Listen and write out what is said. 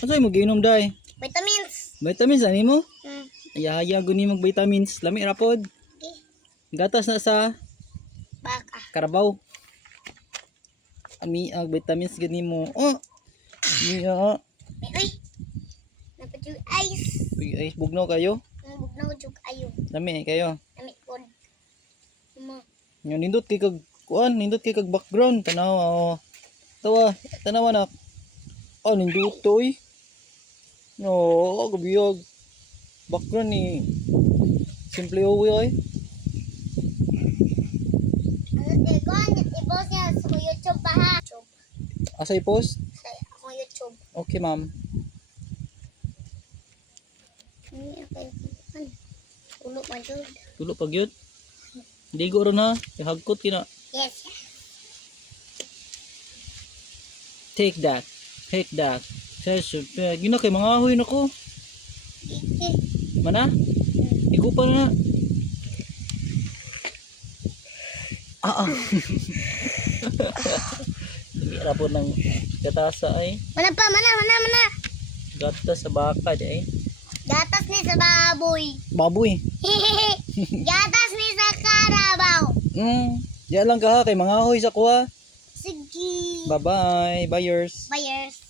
Asa mo giinom day? Vitamins. Vitamins ani mo? Hmm. Ayaya guni mag vitamins. Lami ra pod. Okay. Gatas na sa Baka. Karabaw. Ami ang vitamins gani mo. Oh. Ami Uy. Dapat yung ice. ay bugnaw kayo. Bugnaw jug ayo. Lami kayo. Ami pod. Mo. Nga nindot kay kag kuan, nindot kay kag background tanaw. Oh. Tawa, tanawa na. Oh, nindot to eh. No, gabiyog. Background ni simple uwi ay. I-post niya sa YouTube pa ha. YouTube. Asa i-post? Sa akong YouTube. Okay, ma'am. Ulo man jud. Tulo pag yun. Hindi ko ron ha. Hagkot kina. Yes. Take that. Take that. Says, yun na kay mga ahoy na ko. Mana? Igupa na. Hindi po ng gatasa ay. Mana pa, mana. Gatas sa baka ay. Gatas ni sa baboy. Baboy. Gatas ni sa karabaw. Diyan lang ka ha kay mga ahoy sa kuha. Sige. Bye-bye. Buyers. Buyers.